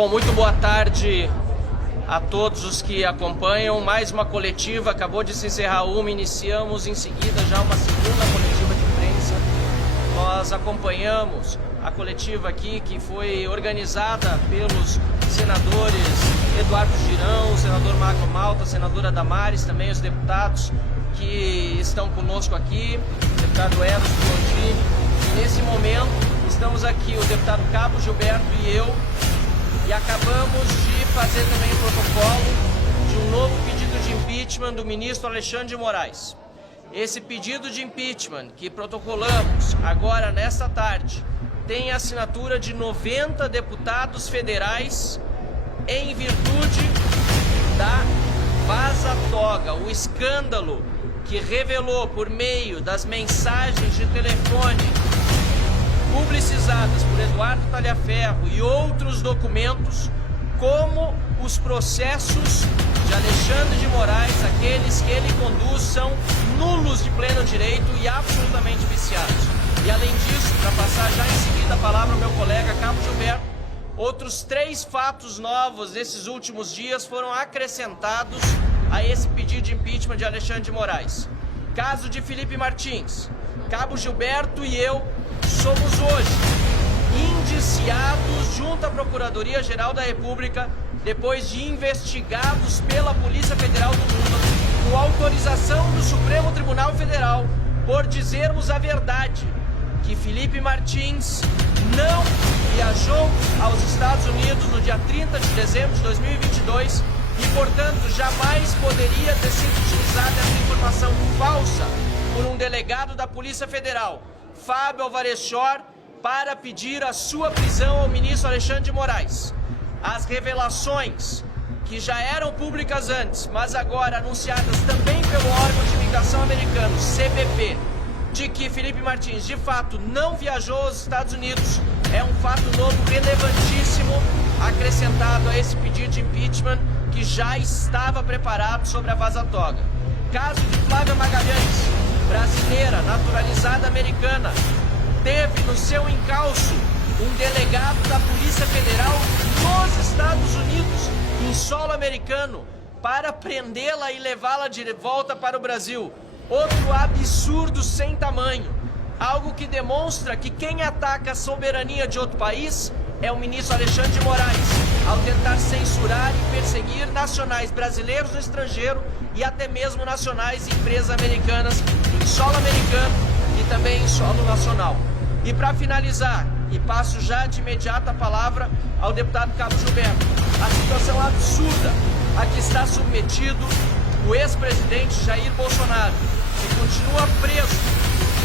Bom, muito boa tarde a todos os que acompanham. Mais uma coletiva, acabou de se encerrar uma, iniciamos em seguida já uma segunda coletiva de imprensa. Nós acompanhamos a coletiva aqui que foi organizada pelos senadores Eduardo Girão, senador Magno Malta, senadora Damares, também os deputados que estão conosco aqui, o deputado Eros Biondini. E nesse momento estamos aqui, o deputado Cabo Gilberto e eu, e acabamos de fazer também o protocolo de um novo pedido de impeachment do ministro Alexandre de Moraes. Esse pedido de impeachment que protocolamos agora nesta tarde tem a assinatura de 90 deputados federais em virtude da vaza-toga, o escândalo que revelou por meio das mensagens de telefone publicizadas por Eduardo Talhaferro e outros documentos, como os processos de Alexandre de Moraes, aqueles que ele conduz, são nulos de pleno direito e absolutamente viciados. E além disso, para passar já em seguida a palavra ao meu colega Cabo Gilberto, outros 3 fatos novos desses últimos dias foram acrescentados a esse pedido de impeachment de Alexandre de Moraes. Caso de Felipe Martins, Cabo Gilberto e eu somos hoje indiciados junto à Procuradoria-Geral da República, depois de investigados pela Polícia Federal do Lula, com autorização do Supremo Tribunal Federal, por dizermos a verdade, que Felipe Martins não viajou aos Estados Unidos no dia 30 de dezembro de 2022 e, portanto, jamais poderia ter sido utilizada essa informação falsa por um delegado da Polícia Federal, Fábio Alvarez Shor, para pedir a sua prisão ao ministro Alexandre de Moraes. As revelações que já eram públicas antes, mas agora anunciadas também pelo órgão de imigração americano, CBP, de que Felipe Martins, de fato, não viajou aos Estados Unidos, é um fato novo relevantíssimo acrescentado a esse pedido de impeachment que já estava preparado sobre a vaza-toga. Caso de Flávia Magalhães, brasileira, naturalizada americana, teve no seu encalço um delegado da Polícia Federal nos Estados Unidos, em solo americano, para prendê-la e levá-la de volta para o Brasil. Outro absurdo sem tamanho, algo que demonstra que quem ataca a soberania de outro país é o ministro Alexandre de Moraes, ao tentar censurar e perseguir nacionais brasileiros no estrangeiro e até mesmo nacionais e empresas americanas em solo americano e também em solo nacional. E para finalizar, e passo já de imediato a palavra ao deputado Cabo Gilberto, a situação absurda a que está submetido o ex-presidente Jair Bolsonaro, que continua preso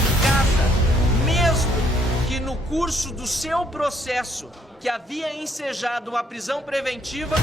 em casa, mesmo que no curso do seu processo, que havia ensejado uma prisão preventiva,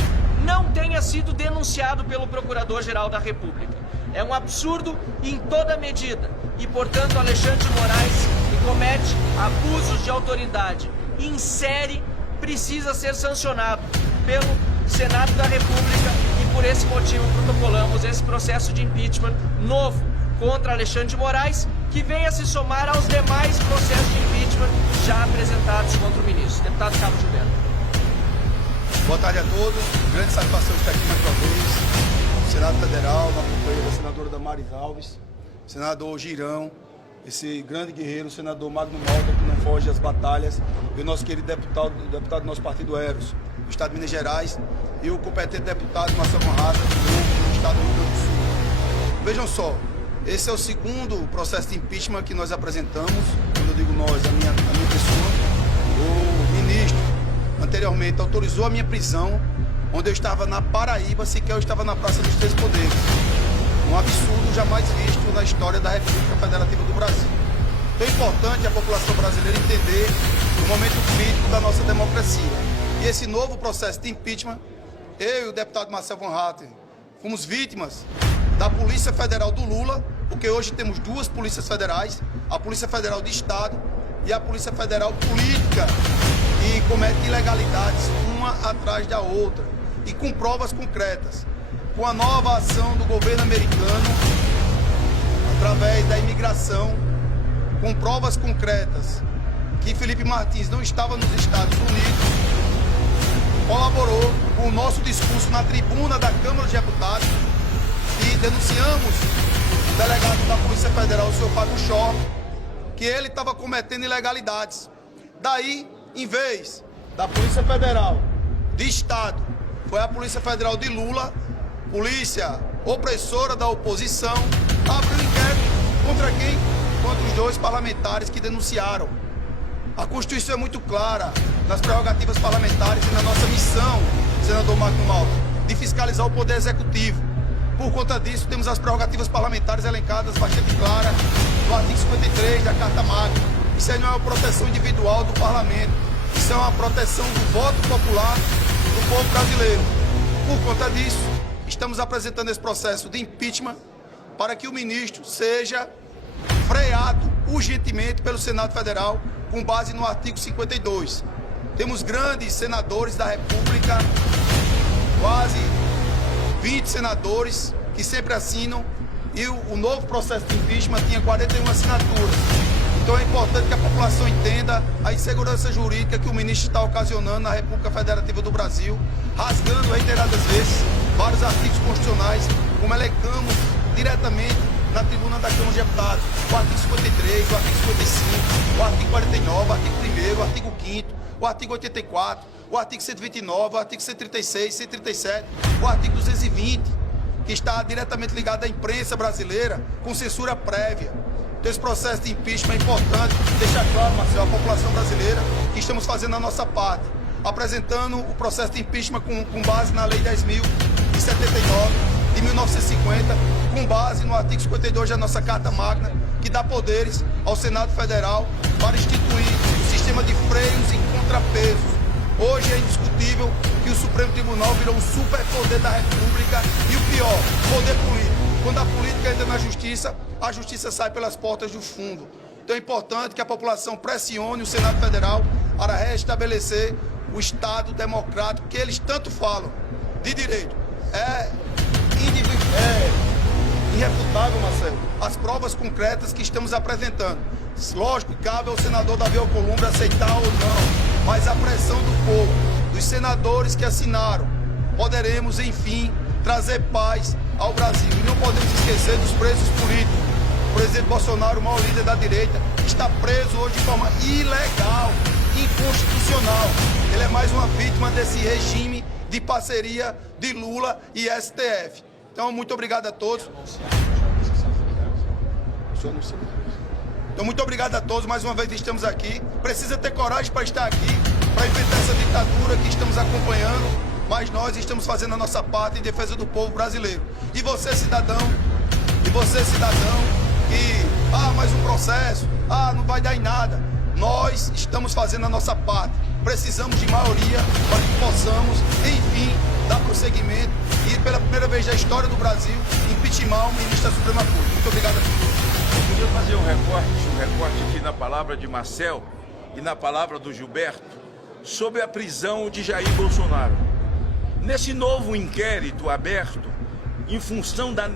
não tenha sido denunciado pelo Procurador-Geral da República. É um absurdo em toda medida e, portanto, Alexandre de Moraes, que comete abusos de autoridade em série, precisa ser sancionado pelo Senado da República e, por esse motivo, protocolamos esse processo de impeachment novo contra Alexandre de Moraes, que venha se somar aos demais processos de impeachment já apresentados contra o ministro. Deputado Cabo Gilberto. Boa tarde a todos. Grande satisfação estar aqui mais uma vez no Senado Federal, na companhia da senadora Damares Alves, senador Girão, esse grande guerreiro, o senador Magno Malta, que não foge às batalhas, e o nosso querido deputado do nosso partido Eros, do Estado de Minas Gerais, e o competente deputado Marcelo Conrado, do Estado do Rio Grande do Sul. Vejam só, esse é o segundo processo de impeachment que nós apresentamos. Quando eu digo nós, a minha pessoa. O ministro anteriormente autorizou a minha prisão, onde eu estava na Paraíba, sequer eu estava na Praça dos Três Poderes. Um absurdo jamais visto na história da República Federativa do Brasil. Então é importante a população brasileira entender o momento crítico da nossa democracia. E esse novo processo de impeachment, eu e o deputado Marcelo Von Hatten fomos vítimas da Polícia Federal do Lula, porque hoje temos 2 polícias federais, a Polícia Federal de Estado e a Polícia Federal Política, que comete ilegalidades uma atrás da outra e com provas concretas. Com a nova ação do governo americano, através da imigração, com provas concretas que Felipe Martins não estava nos Estados Unidos, colaborou o nosso discurso na tribuna da Câmara de Deputados e denunciamos o delegado da Polícia Federal, o senhor Fábio Chó, que ele estava cometendo ilegalidades. Daí, em vez da Polícia Federal de Estado, foi a Polícia Federal de Lula, polícia opressora da oposição, abriu inquérito contra quem? Contra os dois parlamentares que denunciaram. A Constituição é muito clara nas prerrogativas parlamentares e na nossa missão, senador Magno Malta, de fiscalizar o Poder Executivo. Por conta disso, temos as prerrogativas parlamentares elencadas bastante claras no artigo 53 da Carta Magna. Isso aí não é uma proteção individual do parlamento, isso é uma proteção do voto popular do povo brasileiro. Por conta disso, estamos apresentando esse processo de impeachment para que o ministro seja freado urgentemente pelo Senado Federal com base no artigo 52. Temos grandes senadores da República, quase 20 senadores que sempre assinam, e o novo processo de impeachment tinha 41 assinaturas. Então é importante que a população entenda a insegurança jurídica que o ministro está ocasionando na República Federativa do Brasil, rasgando reiteradas vezes vários artigos constitucionais, como elegamos diretamente na tribuna da Câmara de Deputados, o artigo 53, o artigo 55, o artigo 49, o artigo 1º, o artigo 5º, o artigo 84, o artigo 129, o artigo 136, 137, o artigo 220, que está diretamente ligado à imprensa brasileira com censura prévia. Então esse processo de impeachment é importante deixar claro, Marcelo, à população brasileira que estamos fazendo a nossa parte, apresentando o processo de impeachment com base na Lei 10.079 de 1950, com base no artigo 52 da nossa Carta Magna, que dá poderes ao Senado Federal para instituir o sistema de freios e contrapesos. Hoje é indiscutível que o Supremo Tribunal virou um superpoder da República e o pior, poder político. Quando a política entra na justiça, a justiça sai pelas portas do fundo. Então é importante que a população pressione o Senado Federal para restabelecer o Estado democrático que eles tanto falam de direito. É irrefutável, Marcelo, as provas concretas que estamos apresentando. Lógico, cabe ao senador Davi Alcolumbre aceitar ou não, mas a pressão do povo, dos senadores que assinaram, poderemos, enfim, trazer paz ao Brasil. E não podemos esquecer dos presos políticos. O presidente Bolsonaro, o maior líder da direita, está preso hoje de forma ilegal, inconstitucional. Ele é mais uma vítima desse regime de parceria de Lula e STF. Então, muito obrigado a todos. Então, muito obrigado a todos. Mais uma vez estamos aqui. Precisa ter coragem para estar aqui, para enfrentar essa ditadura que estamos acompanhando. Mas nós estamos fazendo a nossa parte em defesa do povo brasileiro. E você, cidadão, que, mais um processo, não vai dar em nada. Nós estamos fazendo a nossa parte. Precisamos de maioria para que possamos, enfim, dar prosseguimento e, pela primeira vez na história do Brasil, impeachment o ministro da Suprema Corte. Muito obrigado a todos. Eu queria fazer um recorte aqui na palavra de Marcel e na palavra do Gilberto sobre a prisão de Jair Bolsonaro. Nesse novo inquérito aberto, em função da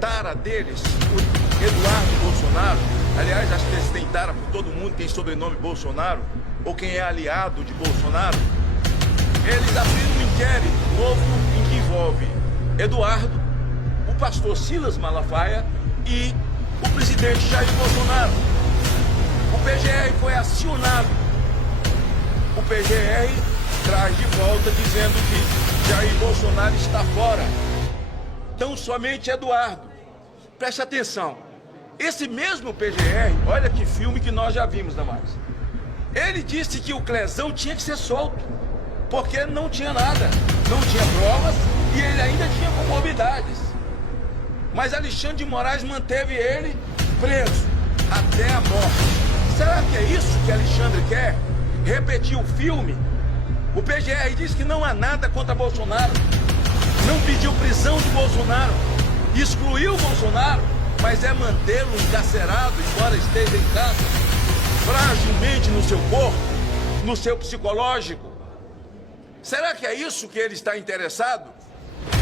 tara deles, o Eduardo Bolsonaro, aliás, acho que eles têm tara por todo mundo, tem sobrenome Bolsonaro, ou quem é aliado de Bolsonaro, eles abriram um inquérito novo em que envolve Eduardo, o pastor Silas Malafaia e o presidente Jair Bolsonaro. O PGR foi acionado. O PGR traz de volta dizendo que Jair Bolsonaro está fora. Então somente Eduardo. Preste atenção. Esse mesmo PGR, olha que filme que nós já vimos, Damares. Ele disse que o Clezão tinha que ser solto, porque não tinha nada, não tinha provas e ele ainda tinha comorbidades. Mas Alexandre de Moraes manteve ele preso até a morte. Será que é isso que Alexandre quer? Repetir o filme? O PGR diz que não há nada contra Bolsonaro, não pediu prisão de Bolsonaro, excluiu Bolsonaro, mas é mantê-lo encarcerado, embora esteja em casa, fragilmente no seu corpo, no seu psicológico. Será que é isso que ele está interessado?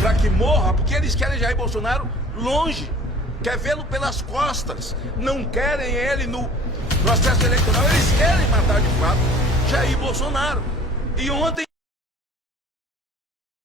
Para que morra? Porque eles querem Jair Bolsonaro longe, quer vê-lo pelas costas, não querem ele no processo eleitoral, eles querem matar de fato Jair Bolsonaro. E ontem